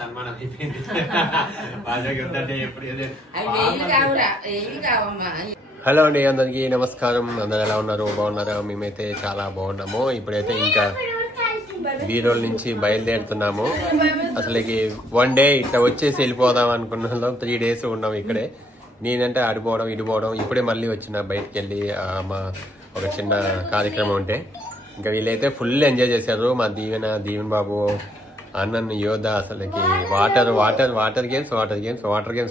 సన్మానం అయిపోయింది. హలో అండి, అందరికి నమస్కారం. అందరు ఎలా ఉన్నారు? బాగున్నారా? మేమైతే చాలా బాగున్నాము. ఇప్పుడైతే ఇంకా బీరోల్ నుంచి బయలుదేరుతున్నాము. అసలుకి 1 డే ఇట్లా వచ్చేసి వెళ్ళిపోదాం అనుకున్నాం. 3 days ఉన్నాం ఇక్కడే. నేనంటే ఆడిపోవడం ఇడిపోవడం. ఇప్పుడే మళ్ళీ వచ్చిన బయటకు వెళ్ళి మా ఒక చిన్న కార్యక్రమం ఉంటే ఇంకా వీళ్ళైతే ఫుల్ ఎంజాయ్ చేశారు. మా దీవెన్ బాబు, అన్నన్, యోధ అసలుకి వాటర్ గేమ్స్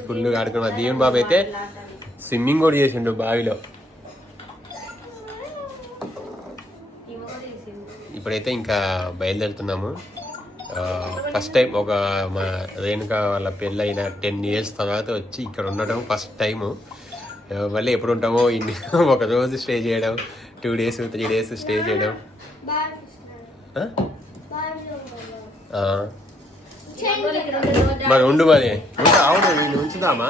ఫుల్ ఆడుకున్న. మా దీవెన్ బాబు అయితే స్విమ్మింగ్ కూడా చేసిండు బావిలో. ఇప్పుడైతే ఇంకా బయలుదేరుతున్నాము. ఫస్ట్ టైం ఒక మా రేణుక వాళ్ళ పెళ్ళైన 10 years తర్వాత వచ్చి ఇక్కడ ఉండడం ఫస్ట్ టైము. మళ్ళీ ఎప్పుడు ఉంటామో ఒక రోజు స్టే చేయడం, 2 days 3 days స్టే చేయడం. మరి ఉండు, మరి అవును వీళ్ళు ఉంచుదామా?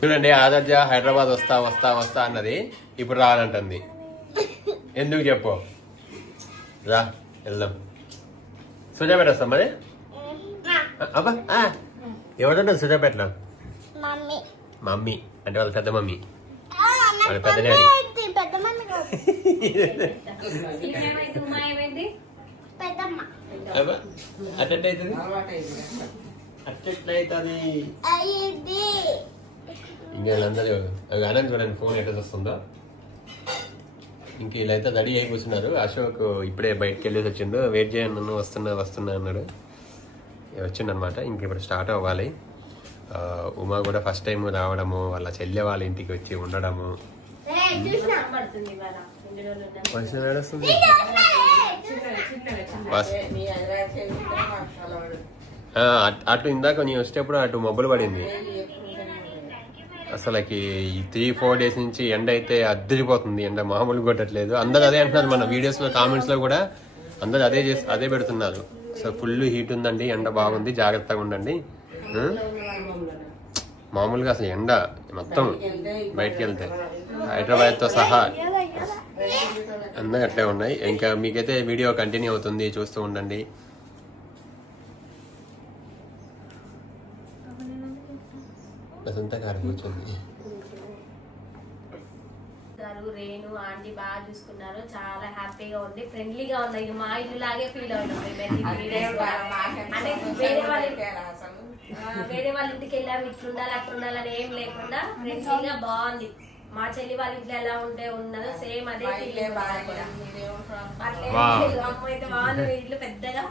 చూడండి, ఆదర్జ హైదరాబాద్ వస్తా అన్నది, ఇప్పుడు రానంటుంది. ఎందుకు చెప్పు? రా వెళ్దాం. సూర్యాపేట వస్తాం మరి. అబ్బా ఎవరంటారు సూర్యాపేటలో? మమ్మీ అంటే వాళ్ళ పెద్ద మమ్మీ, వాళ్ళ పెద్ద డాడీ. అట్లయితుంది ఇంకా వీళ్ళందరూ ఆనంద్ చూడండి ఫోన్ ఎట్లా వస్తుందో. ఇంక వీళ్ళైతే రెడీ అయి కూర్చున్నారు. అశోక్ ఇప్పుడే బయటకు వెళ్ళేసి వచ్చిండు. వెయిట్ చేయండి, నన్ను వస్తున్నా అన్నాడు. వచ్చిండు అనమాట. ఇంక ఇప్పుడు స్టార్ట్ అవ్వాలి. ఉమా కూడా ఫస్ట్ టైం రావడము, వాళ్ళ చెల్లె వాళ్ళ ఇంటికి వచ్చి ఉండడము. అటు ఇందాక నీ వచ్చేటప్పుడు అటు మబ్బులు పడింది. అసలుకి 3-4 days నుంచి ఎండ అయితే అద్దరిపోతుంది. ఎండ మామూలు కొట్టట్లేదు. అందరు అదే అంటున్నారు. మన వీడియోస్ లో కామెంట్స్ లో కూడా అందరు అదే పెడుతున్నారు. సో ఫుల్ హీట్ ఉందండి, ఎండ బాగుంది, జాగ్రత్తగా ఉండండి. మామూలుగా అసలు ఎండ మొత్తం బయటకు వెళ్తే హైదరాబాద్ తో సహా అందరూ అట్లే ఉన్నాయి. ఇంకా మీకైతే వీడియో కంటిన్యూ అవుతుంది, చూస్తూ ఉండండి. కూర్చోండి. రేణు ఆంటీ బాగా చూసుకున్నారు, చాలా హ్యాపీగా ఉంది, ఫ్రెండ్లీగా ఉంది. ఇక మా ఇల్లు లాగే ఫీల్ అవుతుంది. వేరే వాళ్ళ ఇంటికి వెళ్ళాము, ఇట్లుండాలి అట్లుండాలని ఏం లేకుండా ఫ్రెండ్లీగా బాగుంది. మా చెల్లి వాళ్ళ ఇంట్లో ఎలా ఉంటే ఉన్నదో సేమ్ అదే ఫీలింగ్. అయితే బాగుంది ఇల్లు పెద్దగా,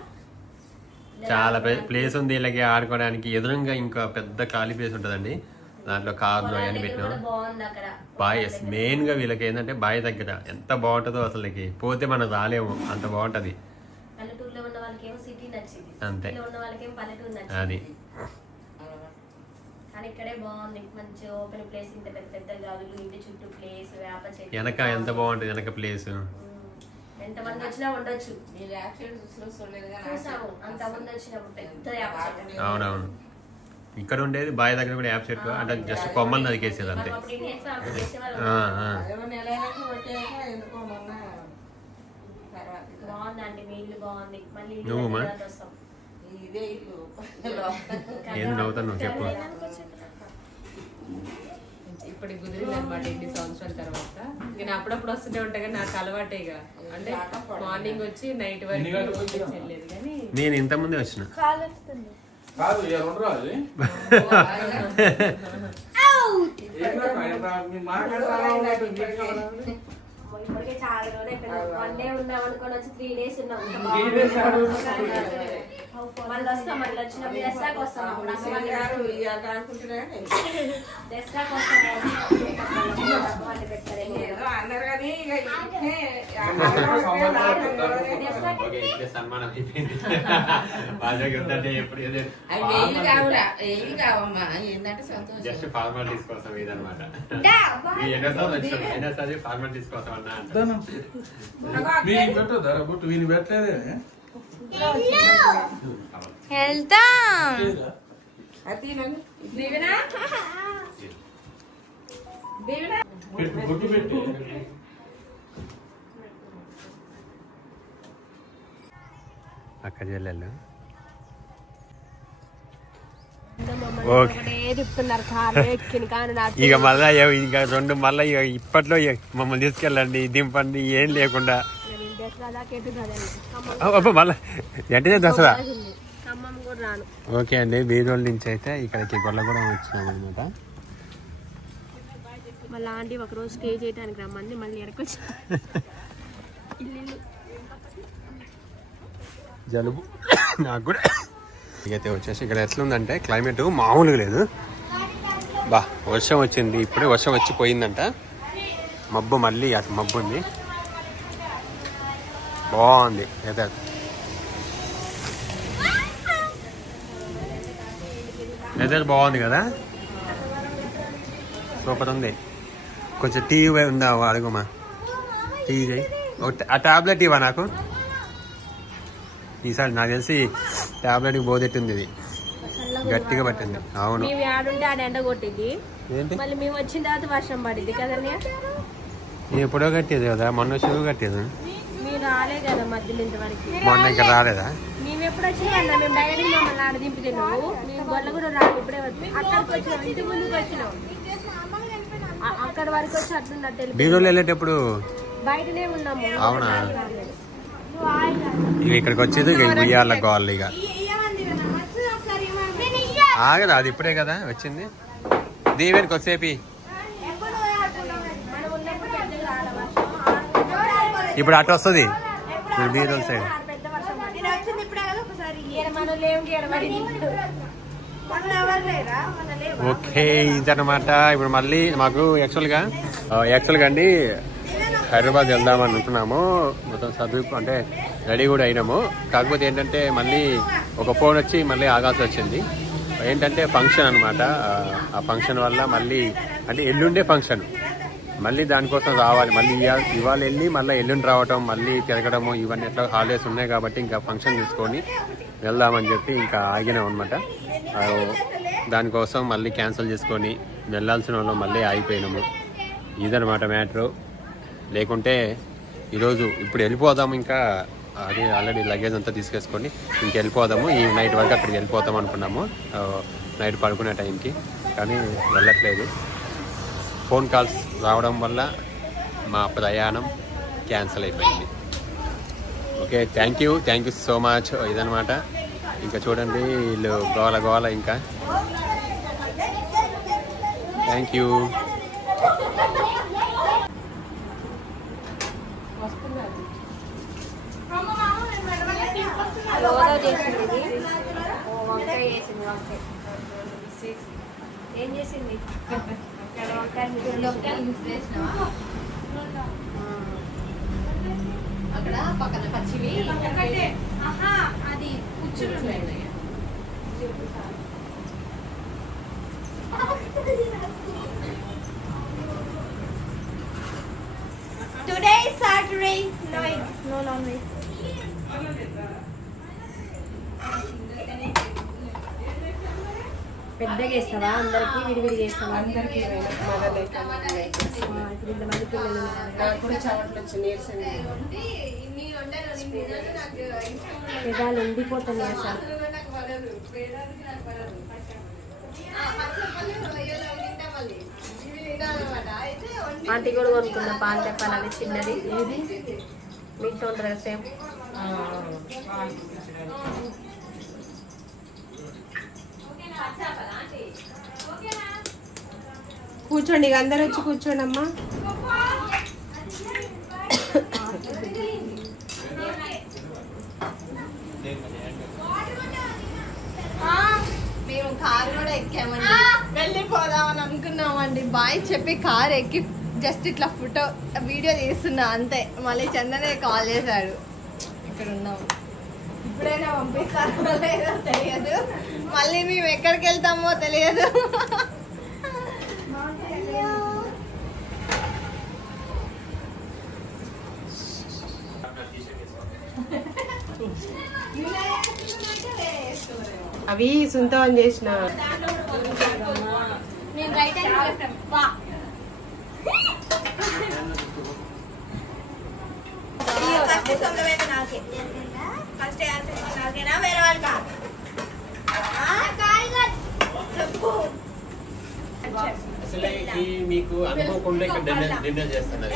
చాలా ప్లేస్ ఉంది వీళ్ళకి ఆడుకోవడానికి. ఎదురుగా ఇంకా పెద్ద ఖాళీ ప్లేస్ ఉంటదండి. దాంట్లో కార్లు అవన్నీ పెట్టినాం. బాయ్ మెయిన్ గా వీళ్ళకి ఏంటంటే బాయ్ దగ్గర ఎంత బాగుంటుందో అసలుకి పోతే మనం రాలేము, అంత బాగుంటది. అంతే అది. ఇక్కడే బాగుంది, మంచి ఓపెన్ ప్లేస్, ఇంత పెద్ద పెద్ద గదులు, ఇంటి చుట్టూ ప్లేస్, వేప చెట్టు. వెనక ఎంత బాగుంటది వెనక ప్లేస్. ఎంతమంది వచ్చినా ఉండొచ్చు. అంతమంది వచ్చినప్పుడు పెద్ద వేప చెట్టు. అవునవును, ఇక్కడ ఉండేది బాయ్ దగ్గర కూడా యాప్ చెట్టు అంటే జస్ట్ కొమ్మలు నరికేసేది అంతే. బాగుందండి, మీ ఇల్లు బాగుంది. మళ్ళీ నువ్వు ఏం నవ్వుతాను చెప్పు. ఇప్పటికి కుదిరింది అనమాట 8 సంవత్సరాల తర్వాత. నేను అప్పుడప్పుడు వస్తుంటే ఉంటా కానీ నాకు అలవాటే. అంటే మార్నింగ్ వచ్చి నైట్ వరకు వెళ్ళలేదు. కానీ నేను ఇంత ముందే వచ్చిన ఇప్పటికే చాలా రోజులు 1 day ఉన్నాం అనుకోని వచ్చి 3 days ఉన్నాం. మళ్ళీ వస్తాం, మళ్ళీ వచ్చినప్పుడు దసరాకి వస్తాం. దసరాకి సన్మానం అయిపోయింది. జస్ట్ ఫార్మాలిటీస్ కోసం ఇదన్నమాట. ఎన్నోసారి ఫార్మాలిటీస్ కోసం అన్నా పెట్టలేదే. వెళ్తాం. అక్క చెల్లెళ్ళు ఇక మళ్ళా ఇంకా 2 మళ్ళీ ఇప్పట్లో మమ్మల్ని తీసుకెళ్ళండి దింపండి ఏం లేకుండా మళ్ళా అంటే దసరా. ఓకే అండి, బీరోల్ నుంచి అయితే ఇక్కడికి గొల్లగూడెం వచ్చినాం అనమాట. మళ్ళీ ఆంటీ ఒకరోజు స్టే చేయడానికి రమ్మంది, మళ్ళీ ఎడకొచ్చి జలుబు నాకు కూడా. ఇకైతే వచ్చేసి ఇక్కడ ఎట్లుందంటే క్లైమేట్ మామూలుగా లేదు. వర్షం వచ్చింది, ఇప్పుడే వర్షం వచ్చి పోయిందంట. మబ్బు మళ్ళీ అటు మబ్బు ఉంది, బాగుంది వెదర్. వెదర్ బాగుంది కదా, సూపర్ ఉంది. కొంచెం టీ ఉందా అడుగుమా, టీ చేయి. ఆ టాబ్లెట్ ఇవ్వ నాకు ఈసారి. నాకు తెలిసి టాబ్లెట్కి బోదెట్టింది, ఇది గట్టిగా పట్టింది. అవును, ఎండ కొట్టింది, మళ్ళీ మేము వచ్చిన తర్వాత వర్షం పడింది కదండి. ఎప్పుడో కట్టేది కదా, మొన్న చెరువు కట్టేది. మీరు రాలే కదా మధ్యలో ఇంతవరకు. మొన్న ఇక్కడ రాలేదా? మేము ఎప్పుడు వచ్చినా మేము డైరెక్ట్ మమ్మల్ని ఆడ దింపుతున్నాము. మేము గొల్ల కూడా రాదు, ఇప్పుడే వచ్చి అక్కడికి వచ్చినాం, ఇంటి ముందుకు వచ్చినాం. అక్కడ వరకు వచ్చి అట్లున్నట్టు బీరోలు వెళ్ళేటప్పుడు బయటనే ఉన్నాము. అవునా, ఇవి ఇక్కడికి వచ్చేది ఉయ్యాల గోళ్ళు. ఇక ఆగదా, అది ఇప్పుడే కదా వచ్చింది. దీవెనికి వచ్చేపి ఇప్పుడు అటు వస్తుంది బీరోల్ సైడ్. ఓకే, ఇదన్నమాట. ఇప్పుడు మళ్ళీ మాకు యాక్చువల్గా అండి హైదరాబాద్ వెళ్దామని అనుకున్నాము. మొత్తం చదువు అంటే రెడీ కూడా అయినాము. కాకపోతే ఏంటంటే మళ్ళీ ఒక ఫోన్ వచ్చి మళ్ళీ ఆగాల్సి వచ్చింది. ఏంటంటే ఫంక్షన్ అనమాట. ఆ ఫంక్షన్ వల్ల మళ్ళీ అంటే ఎల్లుండే ఫంక్షన్, మళ్ళీ దానికోసం రావాలి. మళ్ళీ ఇవాళ వెళ్ళి మళ్ళీ ఎల్లుండి రావటం, మళ్ళీ తిరగడము, ఇవన్నీ ఎట్లా హాలిడేస్ ఉన్నాయి కాబట్టి ఇంకా ఫంక్షన్ చూసుకొని వెళ్దామని చెప్పి ఇంకా ఆగినాం అనమాట. దానికోసం మళ్ళీ క్యాన్సిల్ చేసుకొని వెళ్ళాల్సిన వాళ్ళు మళ్ళీ ఆగిపోయినాము. ఇదనమాట మ్యాటరు. లేకుంటే ఈరోజు ఇప్పుడు వెళ్ళిపోదాము. ఇంకా అది ఆల్రెడీ లగేజ్ అంతా తీసుకేసుకొని ఇంక వెళ్ళిపోదాము. ఈ నైట్ వరకు అక్కడికి వెళ్ళిపోతాం అనుకున్నాము, నైట్ పడుకునే టైంకి. కానీ వెళ్ళట్లేదు, ఫోన్ కాల్స్ రావడం వల్ల మా ప్రయాణం క్యాన్సిల్ అయిపోయింది. Okay, thank you so much. ఇదనమాట. ఇంకా చూడండి వీళ్ళు గోల ఇంకా. Thank you. ఏం చేసింది? అక్కడ పక్కన పచ్చివి అది కూర్చుని Today is Saturday. No non-veg. పెద్దగా వేస్తావా? అందరికి విడివిడిగా వేస్తావా? అందరికి ఇప్పుడు ఇంతమంది పిల్లలు నాకు కూడా చవట్లు వచ్చి నీరసం పెదాలు ఎండిపోతున్నాయి అసలు. ఆంటీ కూడా కొనుక్కున్నా పాలు చెప్పాలని చిన్నది. ఏది మీతో ఉంటుంది కదా సేమ్. కూర్చోండి, ఇక అందరు వచ్చి కూర్చోండి అమ్మా. మేము కారు కూడా ఎక్కామండి, వెళ్ళిపోదామని అనుకున్నామండి. బాయ్ చెప్పి కారు ఎక్కి జస్ట్ ఇట్లా వీడియో తీస్తున్నా అంతే. మళ్ళీ చందనే కాల్ చేశాడు, ఇక్కడ ఉన్నాము, ఇప్పుడైనా పంపిస్తారో లేదో తెలియదు, మళ్ళీ మేము ఎక్కడికి వెళ్తామో తెలియదు. అవి సొంతం చేసిన ఫస్ట్ నాకేనా వేరే వాళ్ళు కాదు. మీకు అనుకోకుండా ఇక్కడ డిన్నర్ చేస్తున్నారు.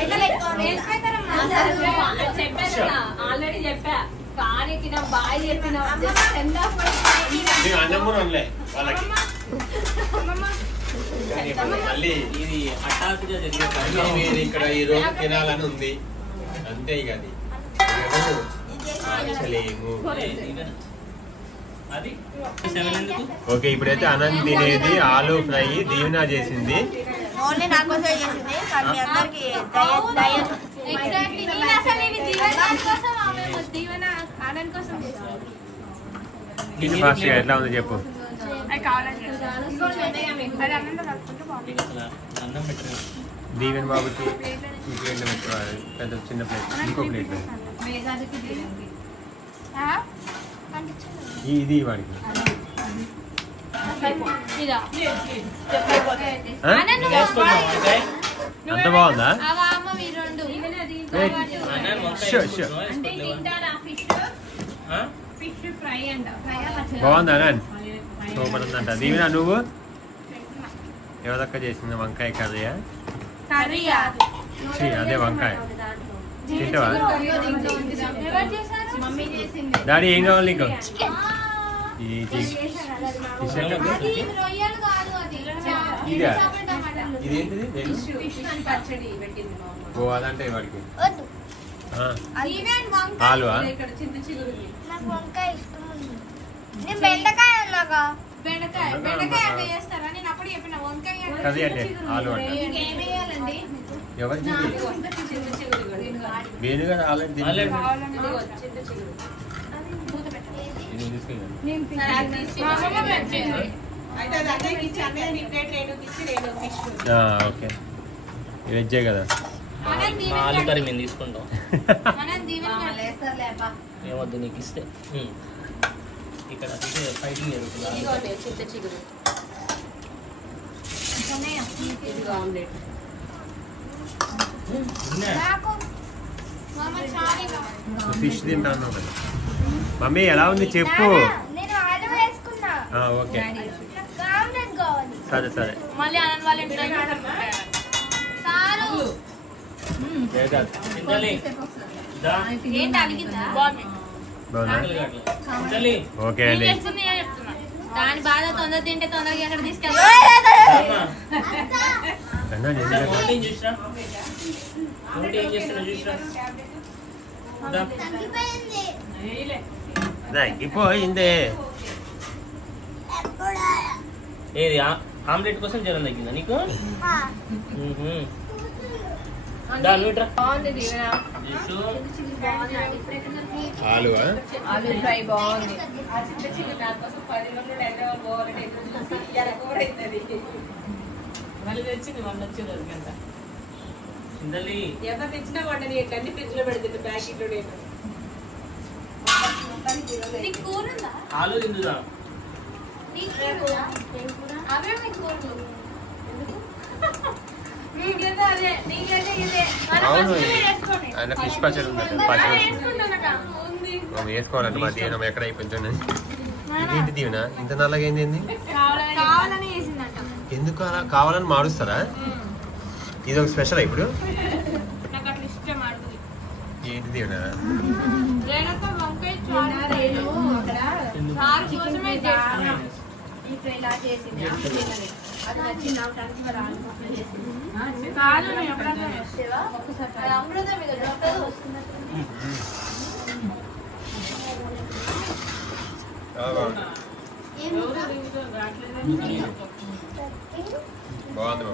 ఆల్రెడీ చెప్పా కార్ ఎక్కినా బాయ్ చెప్పినా అన్నం కూడా ఉండలే వాళ్ళకి. మళ్ళీ ఇది హఠాత్తుగా జరిగే మీరు ఇక్కడ ఈ రోజు తినాలని ఉంది అంతే. ఇక అది అది 7 ఎందుకు? ఓకే, ఇప్పుడైతే అనంత్ తినేది ఆలూ ఫ్రై దీవెన చేసింది. ఓన్లీ నా కోసం చేసింది కానీ మీ అందరికి డయట్ ఇది ఫాస్ట్ గా ఎట్లా ఉంది చెప్పు. అన్నం పెట్టరు. దీవెన్ బాబుకి ఈ ప్లేట్లో పెట్టుకోవాలి, పెద్ద చిన్న ప్లేట్, ఇంకో ప్లేట్ ఇది వాడికి. అంత బాగుందా? Sure sure. బాగుందా నాన్న? సూపర్ ఉందంట. దీవెన నువ్వు ఎవరక్క చేసింది? వంకాయ కర్రీయా? అదే వంకాయ తింటావా? డాడీ ఏం కావాలి నీకు? ఇదేంటిది? ఓ అదంటే వాడికి ఆలువా? వంకాయ ఇష్టం. నేను బెండకాయ అన్నాగా. కర్రీ అంటే ఆలు అంటే ఎవరికి? వేణుగా ఆల్రెడీ ఓకే, వెజ్జే కదా. ఆలు కర్రీ మేము తీసుకుంటాం. ఏమొద్దు నీకు ఇస్తే. ఇక్కడ ఫైటింగ్ జరుగుతుంది. ఫిష్ తింటాను. మమ్మీ ఎలా ఉంది చెప్పు. ఓకే సరే సరే. మళ్ళీ అనంత వాళ్ళ ఇంట్లో ఏంటి అడిగిందా? ఓకే అండి. దాని బాధ తొందర తింటే తొందరగా ఎక్కడ తీసుకెళ్ళి తగ్గిపోయిందే. ఏది ఆమ్లెట్ కోసం జ్వరం తగ్గిందా నీకు? ఆలువా? ఆలు ఫ్రై బాగుంది. ఎవరు తెచ్చినా వండని అన్ని ఫ్రిడ్జ్ లో పెడుతుంది ప్యాకెట్ లో. ఆలు తిందుదా? అవును, ఆయన ఫిష్ పచ్చడి ఉందంట. పచ్చడి వేసుకోవాలంట. మధ్యాహ్నం ఎక్కడ అయిపోతుంది. ఇదేంటి దీవెన ఇంత నల్లగా ఏంది? ఎందుకు అలా కావాలని మారుస్తారా? ఇది ఒక స్పెషల్ ఇప్పుడు. ఏంటి దీవెన? బాగుంది.